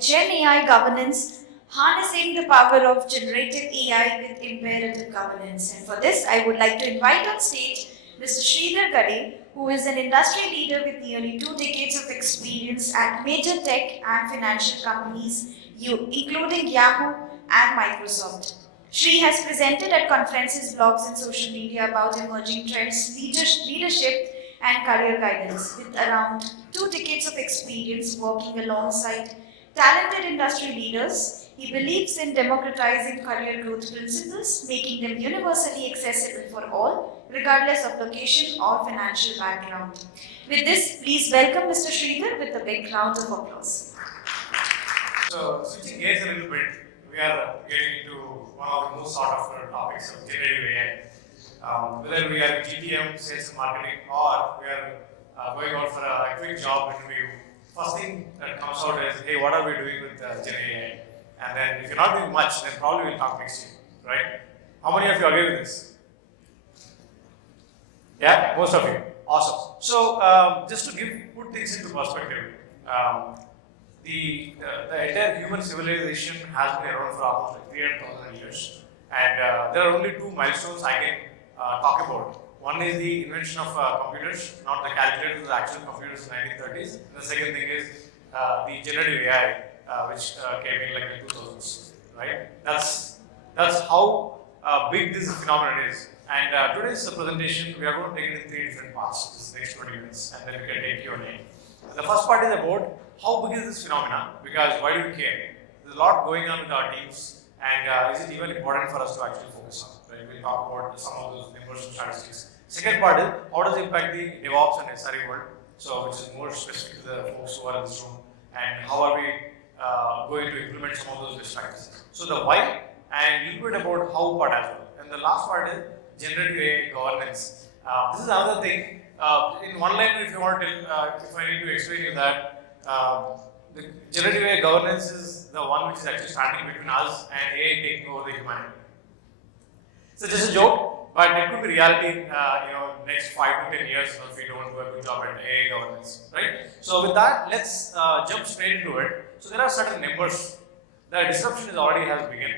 Gen AI governance, harnessing the power of generative AI with imperative governance. And for this, I would like to invite on stage Mr. Sreedhar Gade, who is an industry leader with nearly 2 decades of experience at major tech and financial companies, including Yahoo and Microsoft. Shri has presented at conferences, blogs, and social media about emerging trends, leadership, and career guidance. With around 2 decades of experience working alongside talented industry leaders, he believes in democratizing career growth principles, making them universally accessible for all, regardless of location or financial background. With this, please welcome Mr. Sreedhar with a big round of applause. So, switching gears a little bit, we are getting into one of the most sought after topics of generative AI. Whether we are GTM, sales and marketing, or we are going out for a quick job interview, first thing that comes out is, hey, what are we doing with Gen AI? And then if you're not doing much, then probably we'll talk next year, right? How many of you agree with this? Yeah, most of you. Awesome. So just to put things into perspective, the entire human civilization has been around for almost like 300,000 years, and there are only 2 milestones I can talk about. One is the invention of computers, not the calculators, the actual computers in the 1930s. And the second thing is the generative AI, which came in like the 2000s, right? That's how big this phenomenon is. And today's presentation, we are going to take it in 3 different parts. This next 20 minutes, and then we can take Q&A. The first part is about how big is this phenomenon, because why do we care? There's a lot going on with our teams, and is it even important for us to actually focus on? Right? We'll talk about some of those numbers and statistics. Second part is how does it impact the DevOps and SRE world, so which is more specific to the folks who are in this room, and how are we going to implement some of those best practices. So the why, and a little bit about how part as well. And the last part is generative AI governance. This is another thing. In one line, if you want to, if I need to explain you that, the generative AI governance is the one which is actually standing between us and AI taking over the humanity. So just a joke, but it could be reality in next 5 to 10 years if we don't do a good job at AI governance, right? So with that, let's jump straight into it. So there are certain numbers. The disruption already has begun.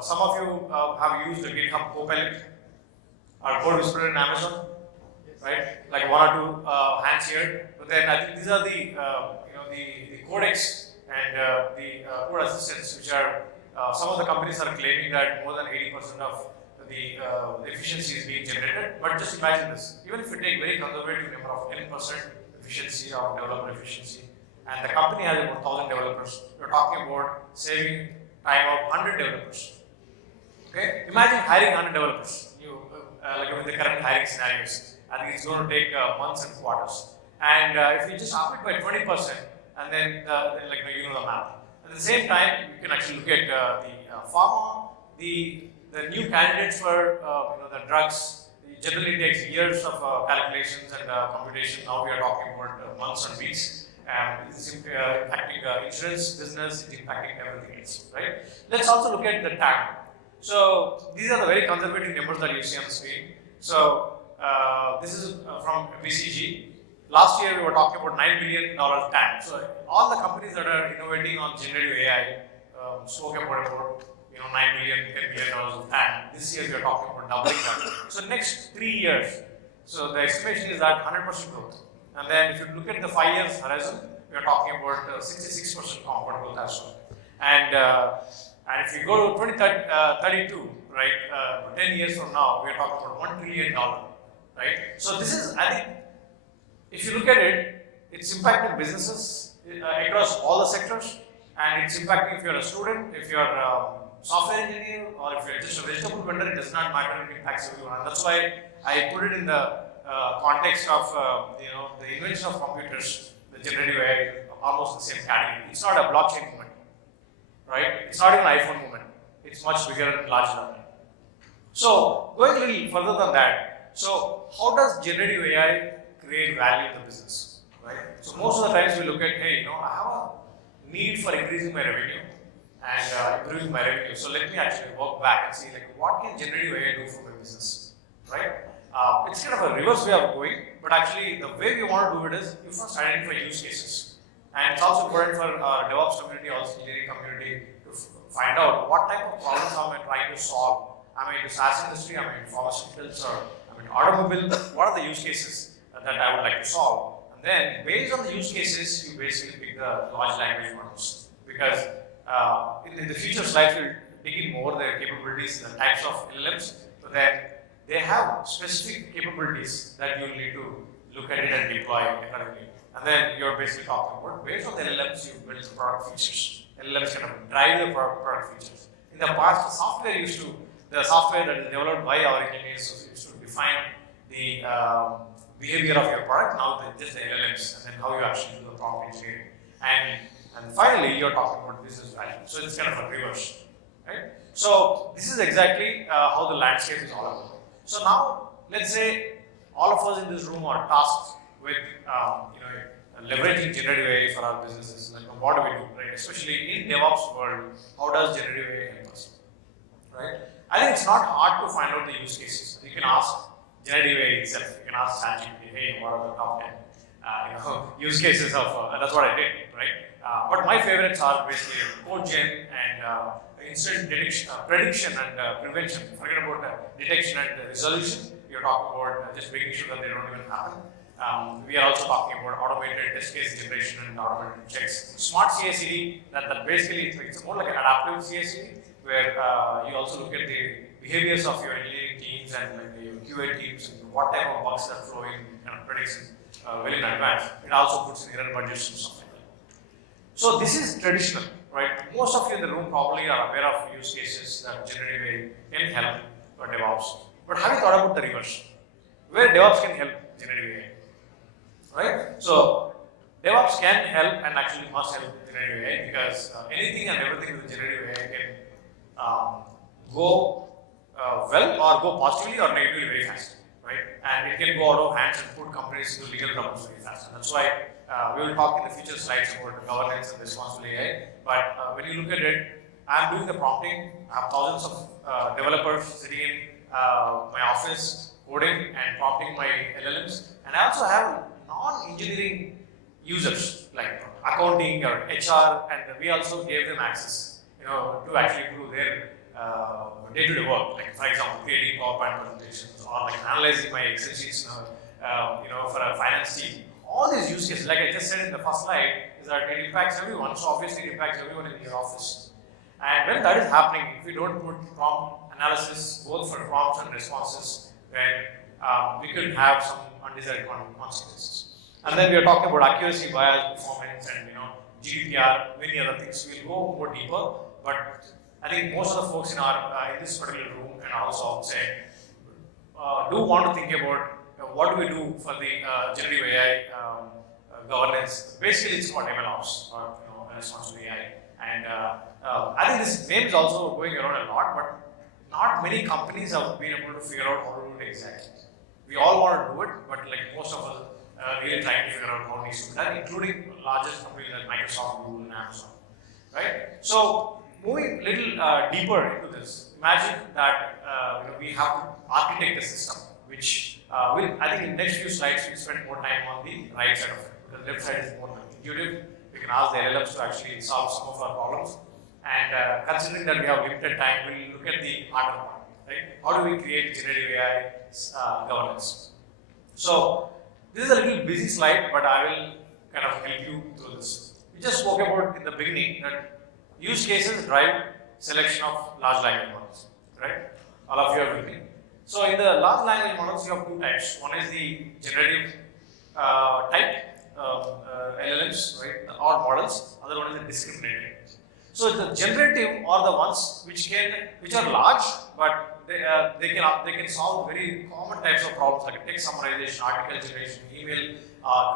Some of you have used the GitHub Copilot or Code Whisperer in Amazon, right? Like 1 or 2 hands here. But then I think these are the the codecs and the code assistants, which are some of the companies are claiming that more than 80% of the efficiency is being generated. But just imagine this: even if you take very conservative number of 10% efficiency of developer efficiency, and the company has about 1,000 developers, you're talking about saving time of 100 developers. Okay, imagine hiring 100 developers. Like with the current hiring scenarios, I think it's going to take months and quarters. And if you just up it by 20%, and then you know the math. At the same time, you can actually look at the pharma, the new candidates for the drugs. It generally takes years of calculations and computation. Now we are talking about months and weeks. It's impacting insurance business. It's impacting everything else, right? Let's also look at the TAM. So these are the very conservative numbers that you see on the screen. So this is from BCG. Last year we were talking about $9 billion TAM. So all the companies that are innovating on generative AI spoke about $9 billion, $10 billion of TAM. This year we are talking about doubling that. So next 3 years, so the estimation is that 100% growth. And then if you look at the 5 years horizon, we are talking about 66% compound growth as well. And if you go to 2032, right, 10 years from now, we are talking about $1 trillion, right? So this is, I think, if you look at it, it's impacting businesses across all the sectors, and it's impacting if you're a student, if you're a software engineer, or if you're just a vegetable vendor, it does not matter, it impacts everyone. And that's why I put it in the context of the invention of computers, the generative AI, almost the same category. It's not a blockchain movement, right? It's not even an iPhone movement. It's much bigger and larger than that. So going a little further than that, so how does generative AI create value in the business, right? So most of the times we look at, hey, I have a need for increasing my revenue and improving my revenue. So let me actually work back and see, like, what can generative AI do for my business, right? It's kind of a reverse way of going, but actually the way we want to do it is you first identify use cases. And it's also important for our DevOps community, also engineering community, to find out what type of problems am I trying to solve. Am I in the SaaS industry, am I in pharmaceuticals, or am I in automobile? What are the use cases that I would like to solve? And then, based on the use cases, you basically pick the large language models. Because in the future slides, we'll dig in more the capabilities, the types of LLMs, so that they have specific capabilities that you'll need to look at it and deploy accordingly. And then you're basically talking about, based on the LLMs, you build the product features. LLMs kind of drive the product features. In the past, the software that is developed by our engineers used to define the behavior of your product. Now just the LLMs, and then how you actually do the prompt engineering. And finally, you're talking about business value. So it's kind of a reverse, right? So this is exactly how the landscape is all about. So now, let's say all of us in this room are tasked with leveraging generative AI for our businesses. Like, what do we do, right? Especially in DevOps world, how does generative AI help us, right? I think it's not hard to find out the use cases. You can ask generative AI itself. You can ask ChatGPT, hey, what are the top 10 use cases of? That's what I did, right? But my favorites are basically code gen and instant prediction and prevention. Forget about detection and resolution. You're talking about just making sure that they don't even happen. We are also talking about automated test case generation and automated checks. Smart CI/CD, that basically it's more like an adaptive CI/CD, where you also look at the behaviors of your engineering teams and like your QA teams and what type of bugs that flow in and predicts well in advance. It also puts in error budgets and stuff like that. So this is traditional, right? Most of you in the room probably are aware of use cases that generative AI can help for DevOps. But have you thought about the reverse? Where DevOps can help generative AI? Right? So DevOps can help and actually must help generative AI because anything and everything with generative AI can go well or go positively or negatively very fast, right? And it can go out of hands and put companies into legal troubles very fast. And that's why we will talk in the future slides about governance and responsible AI. But when you look at it, I'm doing the prompting. I have thousands of developers sitting in my office coding and prompting my LLMs. And I also have non-engineering users like accounting or HR, and we also gave them access, to actually do their day-to-day work. Like for example, creating PowerPoint presentations or like analyzing my Excel sheets, for a finance team. All these use cases, like I just said in the first slide, is that it impacts everyone. So obviously it impacts everyone in your office. And when that is happening, if we don't put prompt analysis both for prompts and responses, then we could have some undesired consequences. And then we are talking about accuracy, bias, performance, and GDPR, many other things. We'll go more deeper, but I think most of the folks in this particular room and also outside do want to think about what do we do for the generative AI governance. Basically, it's called MLOps or responsible AI. And I think this name is also going around a lot, but not many companies have been able to figure out how to do it exactly. We all want to do it, but like most of us really trying to figure out how it needs to be done, including largest companies like Microsoft, Google, and Amazon. Right? So moving a little deeper into this, imagine that we have to architect a system, which I think in the next few slides we'll spend more time on the right side of it. Because the left side is more intuitive. We can ask the LLMs to actually solve some of our problems. And considering that we have limited time, we'll look at the harder part. Right? How do we create generative AI governance? So this is a little busy slide, but I will kind of help you through this. We just spoke about in the beginning that use cases drive selection of large language models, right? All of you are with me. So in the large language models, you have two types. One is the generative type LLMs, right, or models. Other one is the discriminative. So the generative are the ones which are large, but they can solve very common types of problems like text summarization, article generation, email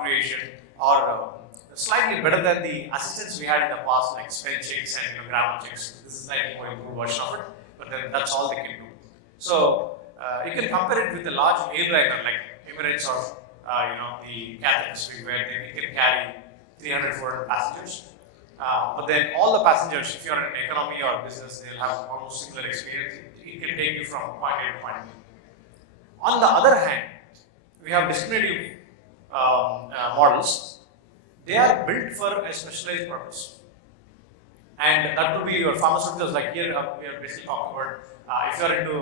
creation, or slightly better than the assistants we had in the past, like spell checks and grammar checks. This is like a more improved version of it, but then that's all they can do. So you can compare it with the large airliner like Emirates or the Cathay Pacific, where they can carry 300, 400 passengers. But then all the passengers, if you're in an economy or business, they'll have almost similar experience. It can take you from point A to point B. On the other hand, we have discriminative models. they are built for a specialized purpose. And that would be your pharmaceuticals, like here we are basically talking about if you are into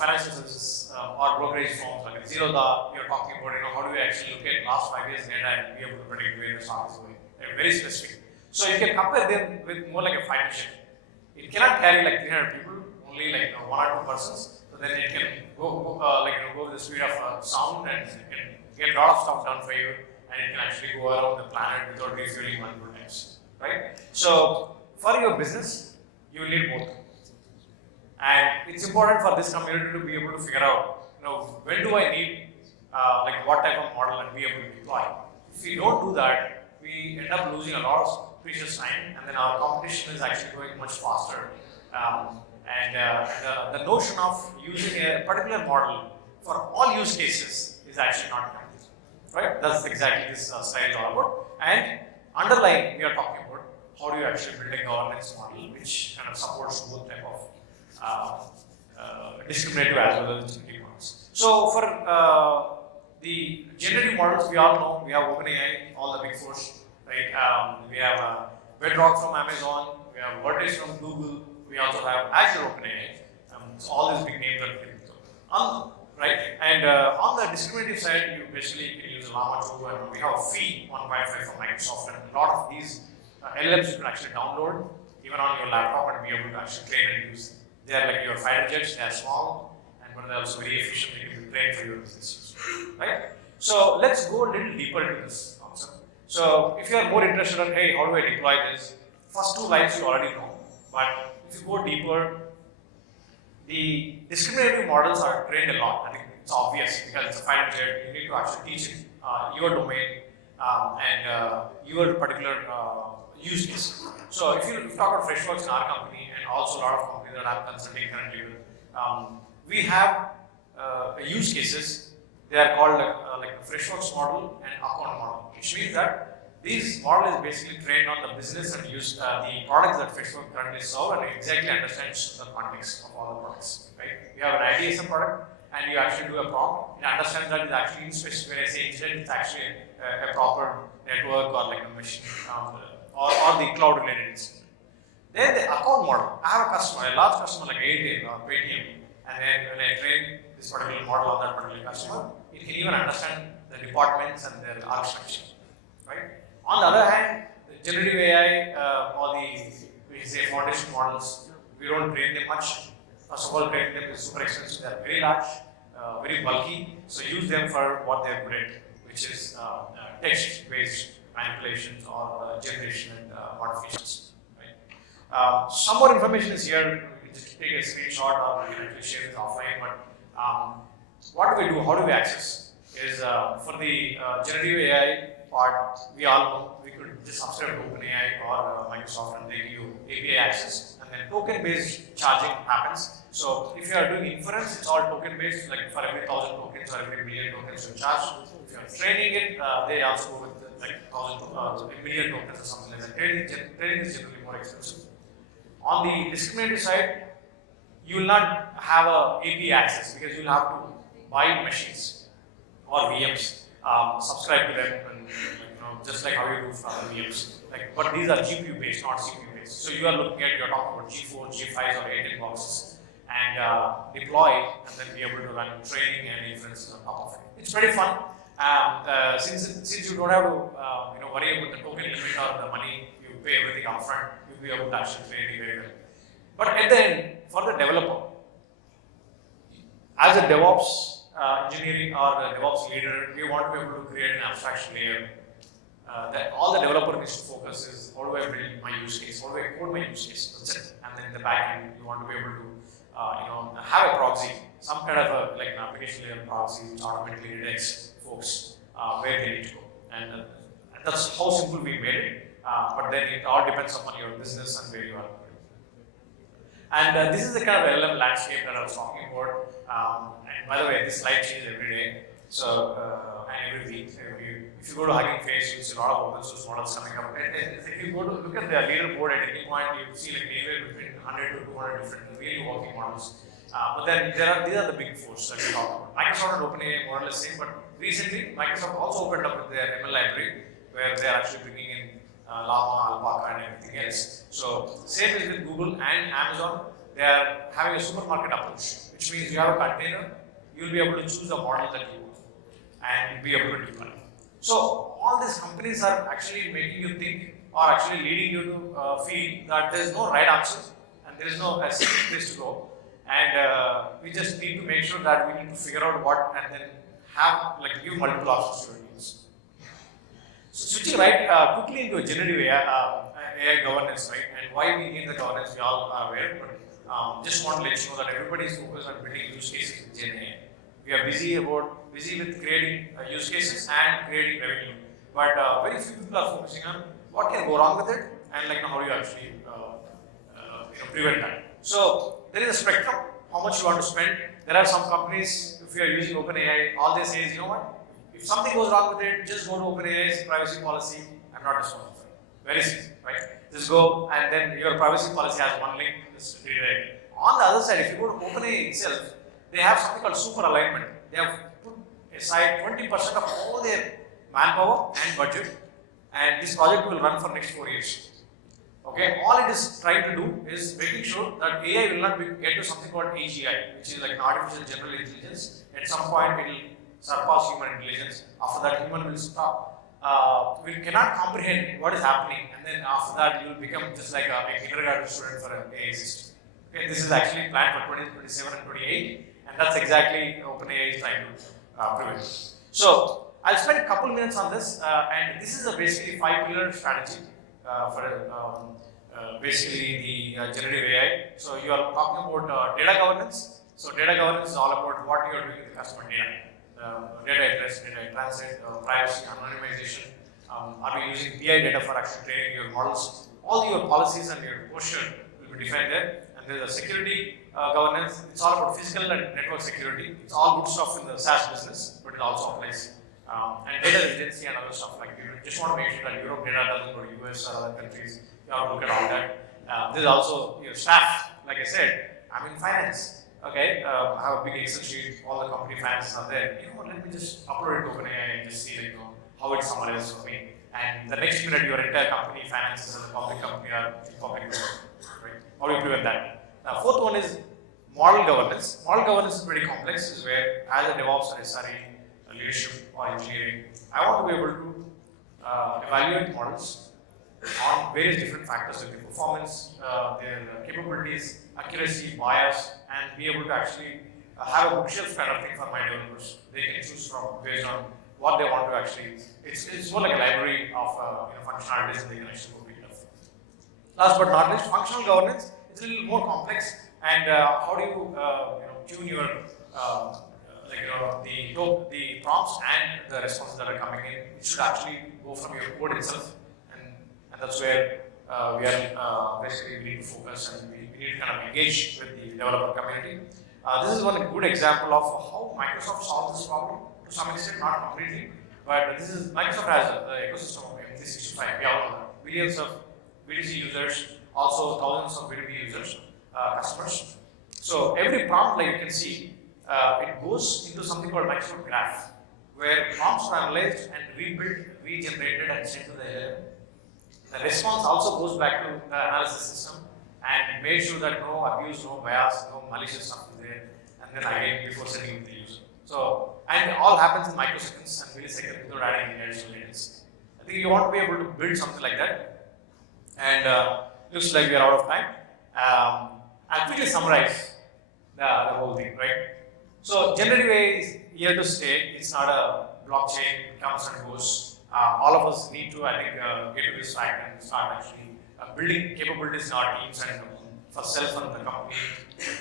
financial services or brokerage firms like 𝐷𝐸𝐺, you're talking about how do we actually look at last 5 years data and be able to predict where the stock is going. They're very specific. So you can compare them with more like a fighter jet. It cannot carry like 300 people, only like 1 or 2 persons. So then it can go with the speed of sound, and it can get a lot of stuff done for you, and it can actually go around the planet without refueling multiple times, right? So for your business, you will need both. And it's important for this community to be able to figure out, when do I need, like what type of model and be able to deploy. If we don't do that, we end up losing a lot of precious time, and then our competition is actually going much faster. The notion of using a particular model for all use cases is actually not happening, right? That's exactly this slide is all about. And underlying, we are talking about how do you actually build a governance model which kind of supports both type of discriminative as well as generative models. So for the generative models, we all know we have OpenAI, all the big fours, right? We have Bedrock from Amazon, we have Vertex from Google, we also have Azure OpenAI. So all these big names are right? And on the discriminative side, you basically can use Llama 2, and we have Phi 1.5 from Microsoft, and a lot of these LLMs you can actually download even on your laptop and be able to actually train and use them. They are like your fighter jets, they are small, but they're also very efficient. You can train for your business use, right? So let's go a little deeper into this concept. So if you are more interested in, hey, how do I deploy this? First 2 lines you already know, but if you go deeper, the discriminative models are trained a lot. I think it's obvious because it's a fighter jet. You need to actually teach it your domain and your particular use case. So if you talk about Freshworks in our company and also a lot of companies that I'm consulting currently with, we have use cases. They are called like the Freshworks model and account model, which means that this model is basically trained on the business and use the products that Freshworks currently serve, and exactly understands the context of all the products. Right? You have an ITSM product, and you actually do a prompt. It understands that it's actually in specific. When I say incident, it's actually a proper network or like a machine or the cloud related incident. Then the account model. I have a customer, a large customer like Airtel or Paytm, and then when I train this particular model on that particular customer, it can even understand the departments and their org structure. Right? On the other hand, the generative AI or we say foundation models, we don't train them much. First of all, training them is super expensive. They are very large, very bulky. So use them for what they are good at, which is text-based manipulations or generation and modifications. Right? Some more information is here. We can just take a screenshot or we can actually share this offline. But what do we do? How do we access? Is for the generative AI part, we all know we could just subscribe to OpenAI or Microsoft, and they give you API access, and then token-based charging happens. So if you are doing inference, it's all token-based, like for every 1,000 tokens or every million tokens you charge. If you are training it, they also go with like 1,000 a million tokens or something like that. Training is generally more expensive. On the discriminative side, you will not have a API access because you will have to buy machines or VMs, subscribe to them, and just like how you do for other VMs. But these are GPU based, not CPU based. So you are looking at, you're talking about G4, G5s or A10 boxes, and deploy, and then be able to run training and inferences on top of it. It's pretty fun. Since you don't have to worry about the token limit or the money, you pay everything upfront, you'll be able to actually train it very well. But at the end, for the developer, as a DevOps engineering or a DevOps leader, we want to be able to create an abstraction layer that all the developer needs to focus is, how do I build my use case? How do I code my use case? That's it. And then in the back end, you want to be able to have a proxy, some kind of like an application layer proxy which automatically redirects folks where they need to go. And that's how simple we made it. But then it all depends upon your business and where you are. And this is the kind of LLM landscape that I was talking about. And by the way, this slide changes every day. So, and every week. If you go to Hugging Face, you'll see a lot of open source models coming up. If you go to look at the leaderboard at any point, you see like anywhere between 100 to 200 different really working models. But then these are the big fours that we talk about. Microsoft and OpenAI more or less same, but recently Microsoft also opened up with their ML library, where they are actually bringing in Llama, Alpaca, and everything else. So same is with Google and Amazon. They are having a supermarket approach, which means you have a container, you will be able to choose the model that you want and be able to deploy. So all these companies are actually making you think, or actually leading you to feel that there is no right answer and there is no safe place to go. And we just need to make sure that we need to figure out what and then have give multiple options to your teams. So switching quickly into a generative AI governance, right? And why we need the governance, we all are aware, but just want to let you know that everybody is focused on building use cases with Gen AI. We are busy with creating use cases and creating revenue, but very few people are focusing on what can go wrong with it and how do you actually prevent that. So there is a spectrum, how much you want to spend. There are some companies, if you are using OpenAI, all they say is, you know what, if something goes wrong with it, just go to OpenAI's privacy policy. I'm not responsible for it. Very simple, right? Just go, and then your privacy policy has one link. Just redirect. On the other side, if you go to OpenAI itself, they have something called super alignment. They have put aside 20% of all their manpower and budget, and this project will run for next 4 years. Okay, all it is trying to do is making sure that AI will not get to something called AGI, which is like an artificial general intelligence. At some point, it will surpass human intelligence. After that, human will stop. We cannot comprehend what is happening, and then after that, you will become just like a kindergarten student for an AI system. Okay, this is actually planned for 2027 and 28, and that's exactly OpenAI is trying to prevent. So I'll spend a couple minutes on this, and this is a basically 5-pillar strategy for basically the generative AI. So you are talking about data governance. So data governance is all about what you are doing with the customer data. Data address, data transit, privacy, anonymization. Are we using BI data for actually training your models? All your policies and your posture will be defined there. And there is a security governance. It's all about physical and network security. It's all good stuff in the SaaS business, but it also applies. And data residency and other stuff like you just want to make sure that Europe data doesn't go to US or other countries. You have to look at all that. There's also your staff. Like I said, I'm in finance. Okay, I have a big Excel sheet, all the company finances are there. You know what, let me just upload it to OpenAI and just see how it summarizes for me. And the next minute, your entire company finances as a public company are public, right? How do you prevent that? Now, fourth one is model governance. Model governance is pretty complex. This is where, as a DevOps or SRE, leadership or engineering, I want to be able to evaluate models on various different factors like their performance, their capabilities, accuracy, bias, and be able to actually have a bookshelf kind of thing for my developers. They can choose from based on what they want to actually. It's more like a library of functionalities that they can actually go pick it up. Last but not least, functional governance is a little more complex. And how do you tune your the prompts and the responses that are coming in? It should actually go from your code itself, and that's where we are basically we need to focus and we need to kind of engage with the developer community. This is one good example of how Microsoft solves this problem to some extent, not completely, but this is Microsoft has an ecosystem of M365. We all know millions of VDC users, also thousands of B2B users, customers. So every prompt, like you can see, it goes into something called Microsoft Graph, where prompts are analyzed and rebuilt, regenerated, and sent to the LLM. The response also goes back to the analysis system and made sure that no abuse, no bias, no malicious stuff is there, and then again before sending it to the user. So, and it all happens in microseconds and milliseconds without adding any additional latency. I think you want to be able to build something like that. And looks like we are out of time. I'll quickly summarize the whole thing, right? So, generative AI is here to stay. It's not a blockchain, it comes and goes. All of us need to, I think, get to this fact and start actually building capabilities in our teams and for self and the company,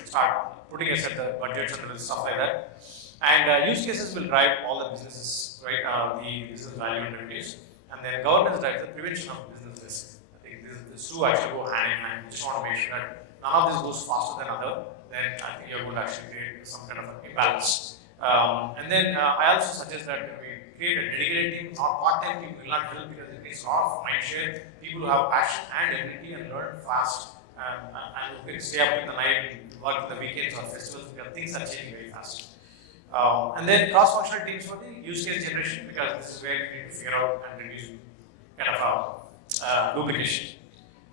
start putting aside the budgets and stuff like that. And use cases will drive all the businesses, right? The business value interface. And then governance drives the prevention of business risk. I think these two actually go hand in hand. You just want to make sure that none of this goes faster than other. Then I think you're going to actually create some kind of an imbalance. And then I also suggest that we create a dedicated team, not part-time team will not help because it needs a lot of mindshare, people who have passion and ability and learn fast and who can stay up in the night and work in the weekends or festivals because things are changing very fast. And then cross-functional teams for the use case generation because this is where we need to figure out and reduce kind of duplication.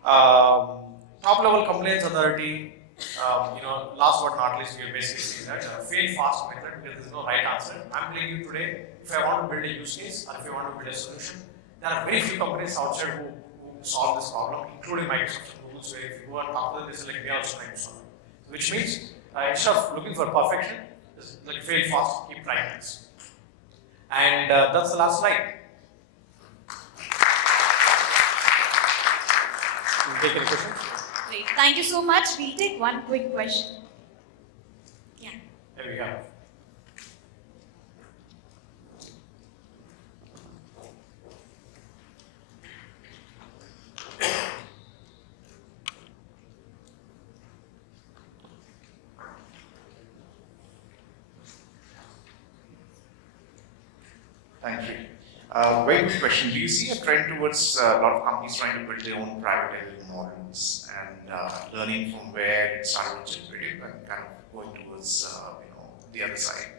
Top level compliance authority, last but not least, we are basically saying that fail fast method, because there is no right answer. I'm telling you today, if I want to build a use case or if I want to build a solution, there are very few companies outside who solve this problem, including Microsoft and Google. So if you go and talk to them, they say like we are also trying to solve it. Which means instead of looking for perfection, just like fail fast, keep trying things. And that's the last slide. Will you take any questions? Great. Thank you so much. We'll take one quick question. Yeah. There we go. Thank you. Very good question. Do you see a trend towards a lot of companies trying to build their own private LLM models and learning from where it started with generative and kind of going towards the other side?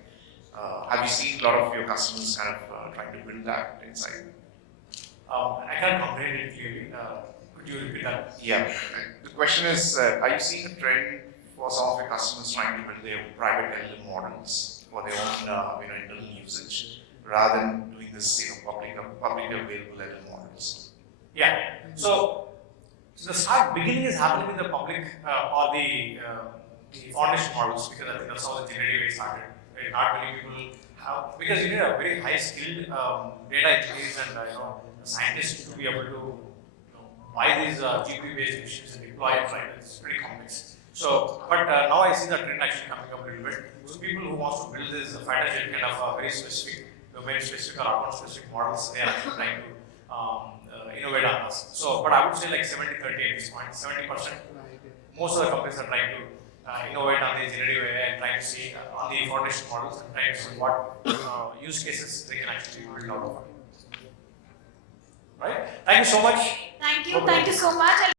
Have you seen a lot of your customers kind of trying to build that inside? I can't comprehend it clearly. Could you repeat that? Yeah. The question is, are you seeing a trend for some of your customers trying to build their private LLM models for their own internal usage, rather than doing this publicly available LLM models? Yeah. So the beginning is happening with the public or the foundation models, because I think that's how the generative AI started. Right? Not many people have, because you need a very high skilled data engineers and scientists to be able to buy these GPU based machines and deploy it. Right? It's pretty complex. So, but now I see the trend actually coming up a little bit. So people who want to build this fighter jet kind of very specific, domain specific or account specific models, they are actually trying to innovate on us. So, but I would say like 70-30 at this point. 70%, most of the companies are trying to innovate on the generative AI and trying to see on the foundation models and trying to see what use cases they can actually build out of it. Right? Thank you so much. Thank you so much.